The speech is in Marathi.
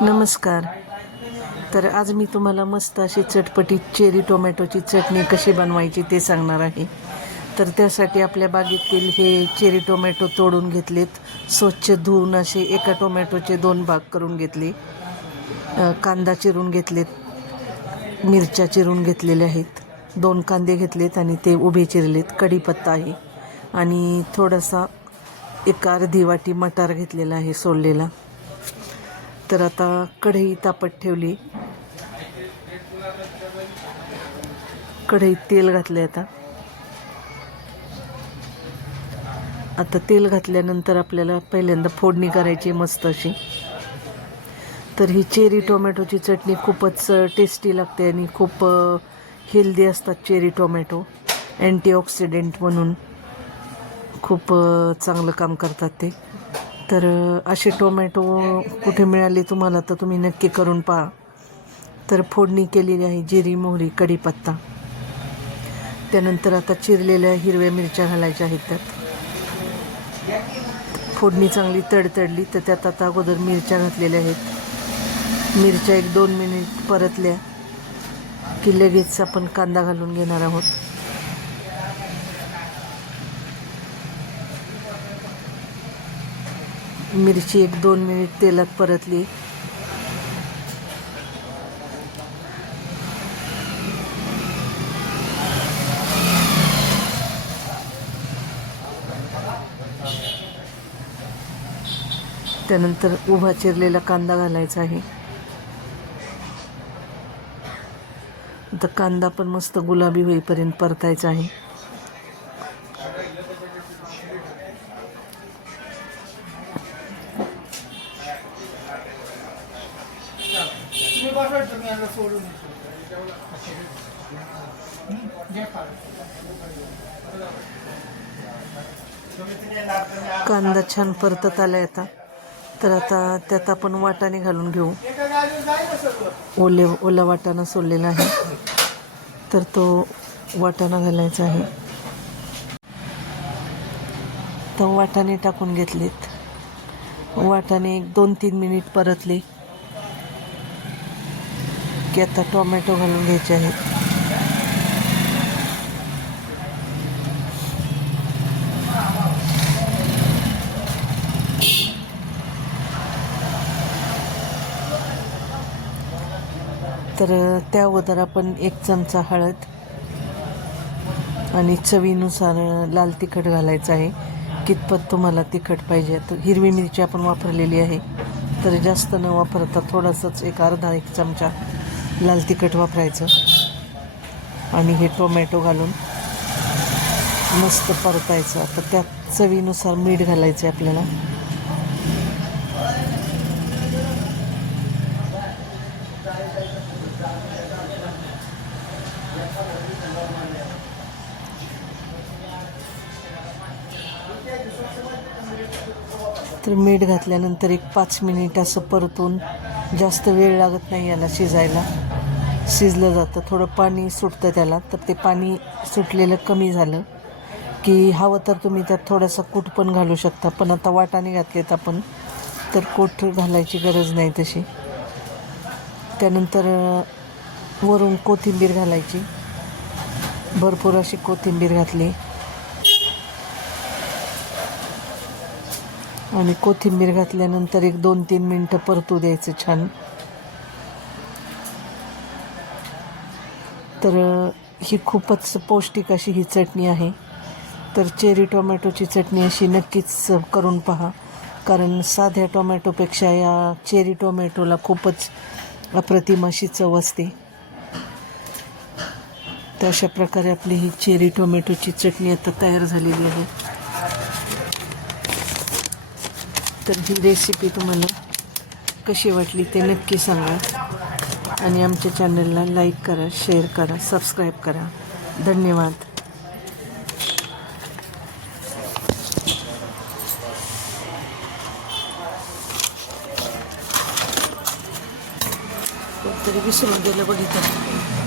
नमस्कार. तर आज मी तुम्हाला मस्त अशी चटपटीत चेरी टोमॅटोची चटणी कशी बनवायची ते सांगणार आहे. तर त्यासाठी आपल्या बागेतील हे चेरी टोमॅटो तोडून घेतलेत. स्वच्छ धुवून असे एका टोमॅटोचे दोन भाग करून घेतले. कांदा चिरून घेतलेत. मिरच्या चिरून घेतलेल्या आहेत. दोन कांदे घेतलेत आणि ते उभे चिरलेत. कढीपत्ता आहे. आणि थोडासा एक अर्धी वाटी मटार घेतलेला आहे सोडलेला तर आता कढई तापत ठेवली. कढईत तेल घातले आता. आता तेल घातल्यानंतर आपल्याला पहिल्यांदा फोडणी करायची मस्त अशी. तर ही चेरी टोमॅटोची चटणी खूपच टेस्टी लागते आणि खूप हेल्दी असतात चेरी टोमॅटो. अँटीऑक्सिडेंट म्हणून खूप चांगलं काम करतात ते. तर असे टोमॅटो कुठे मिळाले तुम्हाला तर तुम्ही नक्की करून पहा. तर फोडणी केलेली आहे जिरी मोहरी कढीपत्ता. त्यानंतर आता चिरलेल्या हिरव्या मिरच्या घालायच्या आहेत त्यात. फोडणी चांगली तडतडली तर त्यात आता अगोदर मिरच्या घातलेल्या आहेत. मिरच्या एक दोन मिनिट परतल्या की लगेच आपण कांदा घालून घेणार आहोत. मिरची एक दोन मिनिट तेलात परतली. त्यानंतर उभा चिरलेला कांदा घालायचा आहे. आता कांदा पण मस्त गुलाबी होईपर्यंत परतायचा आहे. तुम्ही तुम्ही यांना सोडून. कांदा छान परतत आला आता. तर आता त्यात आपण वाटाणे घालून घेऊ. ओले ओला वाटाणा सोडलेला आहे. तर तो वाटाणा घालायचा आहे. तर वाटाणे टाकून घेतलेत. वाटाणे एक दोन तीन मिनिट परतले. की आता टोमॅटो घालून घ्यायचे आहेत. तर त्या अगोदर आपण एक चमचा हळद आणि चवीनुसार लाल तिखट घालायचं आहे. कितपत तुम्हाला तिखट पाहिजे तर हिरवी मिरची आपण वापरलेली आहे. तर जास्त न वापरता थोडासाच एक अर्धा एक चमचा लाल तिखट वापरायचं. आणि हे टोमॅटो घालून मस्त परतायचं. आता त्या चवीनुसार मीठ घालायचं आहे आपल्याला. तर मीठ घातल्यानंतर एक पाच मिनिट असं परतून जास्त वेळ लागत नाही याला शिजायला. शिजलं जातं. थोडं पाणी सुटतं त्याला. तर ते पाणी सुटलेलं कमी झालं. की हवं तर तुम्ही त्यात थोडासा कूट पण घालू शकता. पण आता वाटाणे घातलेत आपण. तर कूट घालायची गरज नाही तशी. त्यानंतर वरून कोथिंबीर घालायची. भरपूर अशी कोथिंबीर घातली. आणि कोथिंबीर घातल्यानंतर एक दोन तीन मिनटं परतू द्यायचं छान. तर ही खूपच पौष्टिक अशी ही चटणी आहे. तर चेरी टोमॅटोची चटणी अशी नक्कीच करून पहा. कारण साध्या टोमॅटोपेक्षा या चेरी टोमॅटोला खूपच अप्रतिम अशी चव असते. तर अशा प्रकारे आपली ही चेरी टोमॅटोची चटणी आता तयार झालेली आहे. तर ही रेसिपी तुम्हाला कशी वाटली ते नक्की सांगा. आणि आमच्या चॅनलला लाईक करा शेअर करा सबस्क्राईब करा. धन्यवाद. तरी विसरून गेलं बघितलं.